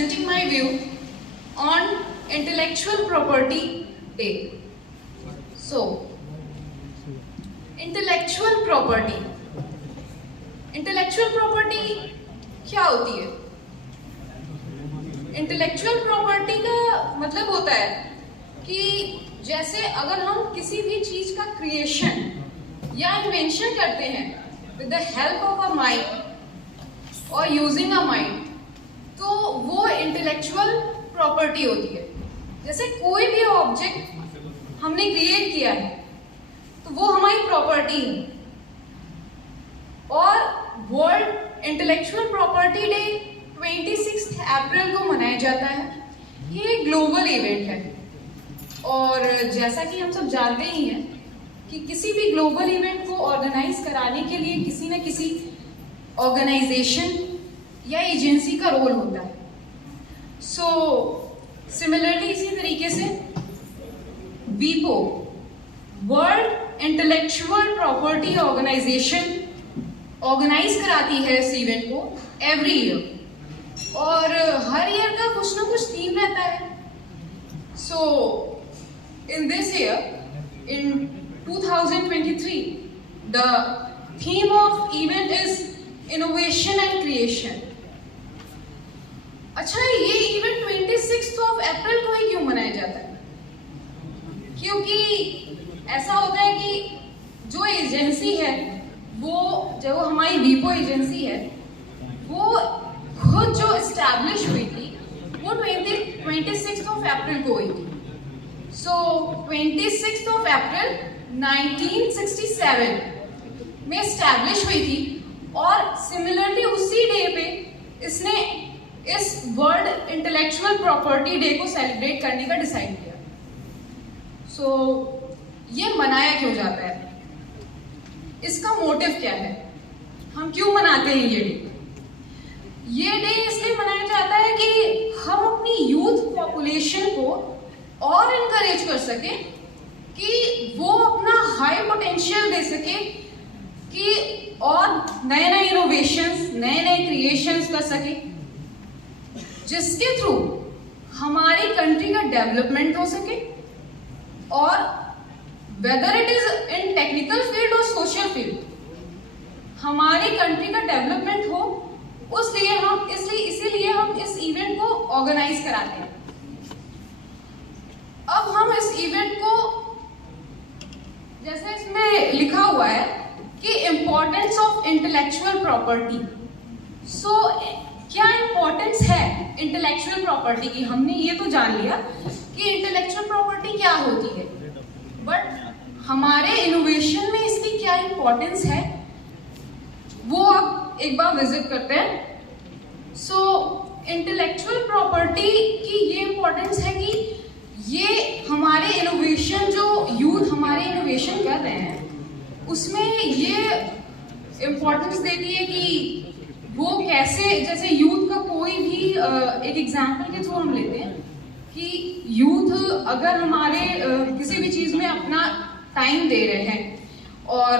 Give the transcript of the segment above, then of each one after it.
presenting my view on Intellectual Property Day. So, intellectual property. Intellectual property क्या होती है? Intellectual property का मतलब होता है कि जैसे अगर हम किसी भी चीज का क्रिएशन या इन्वेंशन करते हैं with the help of a mind और यूजिंग अ माइंड, तो वो इंटेलेक्चुअल प्रॉपर्टी होती है. जैसे कोई भी ऑब्जेक्ट हमने क्रिएट किया है तो वो हमारी प्रॉपर्टी है. और वर्ल्ड इंटेलेक्चुअल प्रॉपर्टी डे 26 अप्रैल को मनाया जाता है. ये ग्लोबल इवेंट है और जैसा कि हम सब जानते ही हैं कि किसी भी ग्लोबल इवेंट को ऑर्गेनाइज कराने के लिए किसी न किसी ऑर्गेनाइजेशन या एजेंसी का रोल होता है. सो सिमिलरली इसी तरीके से वीपो, world intellectual property organization, organize कराती है इस इवेंट को एवरी ईयर. और हर ईयर का कुछ ना कुछ थीम रहता है. So in this year in 2023 the theme of event is innovation and creation. अच्छा, ये इवेंट 26 अप्रैल को ही क्यों मनाया जाता है? क्योंकि ऐसा होता है कि जो एजेंसी है वो जो हमारी वीपो एजेंसी है वो खुद जो एस्टैब्लिश हुई थी वो 26 अप्रैल को हुई थी. सो 26 अप्रैल 1967 में एस्टैब्लिश हुई थी और सिमिलरली उसी डे पे इसने इस वर्ल्ड इंटेलेक्चुअल प्रॉपर्टी डे को सेलिब्रेट करने का डिसाइड किया. सो ये मनाया क्यों जाता है? इसका मोटिव क्या है? हम क्यों मनाते हैं ये डे? ये डे इसलिए मनाया जाता है कि हम अपनी यूथ पॉपुलेशन को और इनकरेज कर सके कि वो अपना हाई पोटेंशियल दे सके कि और नए नए इनोवेशंस, नए नए क्रिएशंस कर सके, जिसके थ्रू हमारी कंट्री का डेवलपमेंट हो सके. और whether it is in technical field और सोशल फील्ड, हमारी कंट्री का डेवलपमेंट हो, इसीलिए हम इस इवेंट को ऑर्गेनाइज कराते हैं. अब हम इस इवेंट को, जैसे इसमें लिखा हुआ है कि इम्पोर्टेंस ऑफ इंटेलेक्चुअल प्रॉपर्टी. सो क्या इम्पोर्टेंस है इंटेलेक्चुअल प्रॉपर्टी की? हमने ये तो जान लिया कि इंटेलेक्चुअल प्रॉपर्टी क्या होती है, बट हमारे इनोवेशन में इसकी क्या इम्पोर्टेंस है वो अब एक बार विजिट करते हैं. सो इंटेलेक्चुअल प्रॉपर्टी की ये इम्पोर्टेंस है कि ये हमारे इनोवेशन, जो यूथ हमारे इनोवेशन कर रहे हैं उसमें ये इम्पोर्टेंस देती है कि वो कैसे, जैसे यूथ का कोई भी एक एग्जाम्पल के थ्रू हम लेते हैं कि यूथ अगर हमारे किसी भी चीज में अपना टाइम दे रहे हैं और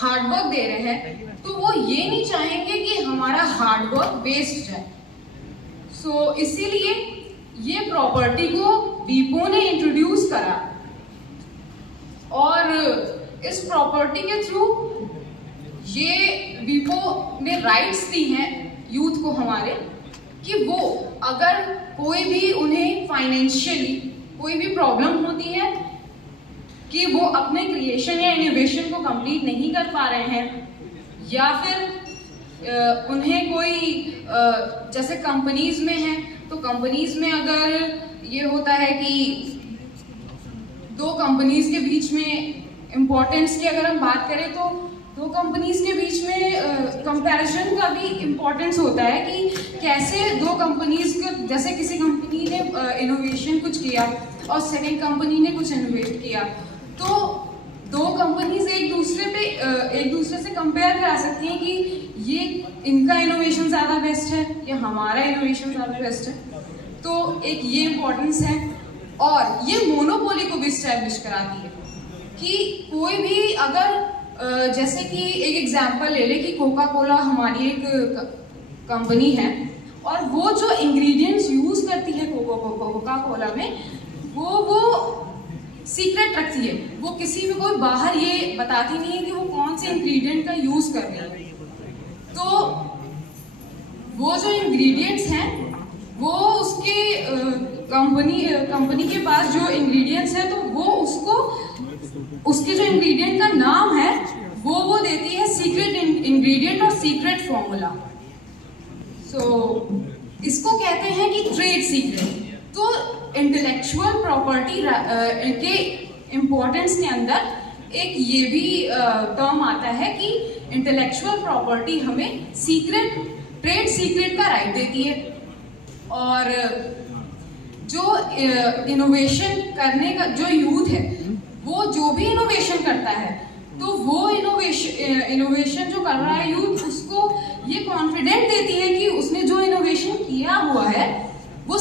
हार्डवर्क दे रहे हैं तो वो ये नहीं चाहेंगे कि हमारा हार्डवर्क वेस्ट जाए. सो इसीलिए ये प्रॉपर्टी को वीपो ने इंट्रोड्यूस करा और इस प्रॉपर्टी के थ्रू ये वीपो ने राइट्स दी हैं यूथ को हमारे कि वो अगर कोई भी उन्हें फाइनेंशियली कोई भी प्रॉब्लम होती है कि वो अपने क्रिएशन या इनोवेशन को कंप्लीट नहीं कर पा रहे हैं, या फिर उन्हें कोई जैसे कंपनीज में है तो कंपनीज में अगर ये होता है कि दो कंपनीज के बीच में इम्पोर्टेंस की अगर हम बात करें तो दो कंपनीज के बीच में कंपैरिजन का भी इम्पोर्टेंस होता है कि कैसे दो कंपनीज को, जैसे किसी कंपनी ने इनोवेशन कुछ किया और सेकंड कंपनी ने कुछ इनोवेट किया, तो दो कंपनीज एक दूसरे से कंपेयर करा सकती हैं कि ये इनका इनोवेशन ज़्यादा बेस्ट है या हमारा इनोवेशन ज़्यादा बेस्ट है. तो एक ये इम्पोर्टेंस है और ये मोनोपोली को भी स्टैब्लिश कराती है कि कोई भी अगर जैसे कि एक एग्जांपल ले ले कि कोका कोला हमारी एक कंपनी है और वो जो इंग्रेडिएंट्स यूज करती है कोका कोला में वो सीक्रेट रखती है। वो किसी में कोई बाहर ये बताती नहीं है कि वो कौन से इंग्रेडिएंट का यूज कर रही है। तो वो जो इंग्रेडिएंट्स हैं वो उसके कंपनी के पास जो इंग्रेडिएंट्स है, तो वो उसके जो इंग्रेडिएंट का नाम है वो देती है सीक्रेट इंग्रेडिएंट और सीक्रेट फॉर्मूला। सो इसको कहते हैं कि ट्रेड सीक्रेट। तो इंटेलेक्चुअल प्रॉपर्टी के इम्पोर्टेंस के अंदर एक ये भी टर्म आता है कि इंटेलेक्चुअल प्रॉपर्टी हमें ट्रेड सीक्रेट का राइट देती है। और जो इनोवेशन करने का जो यूथ है, वो जो भी इनोवेशन करता है, तो वो इनोवेशन जो कर रहा है यूथ, उसको ये कॉन्फिडेंट देती है कि उसने जो इनोवेशन किया हुआ है वो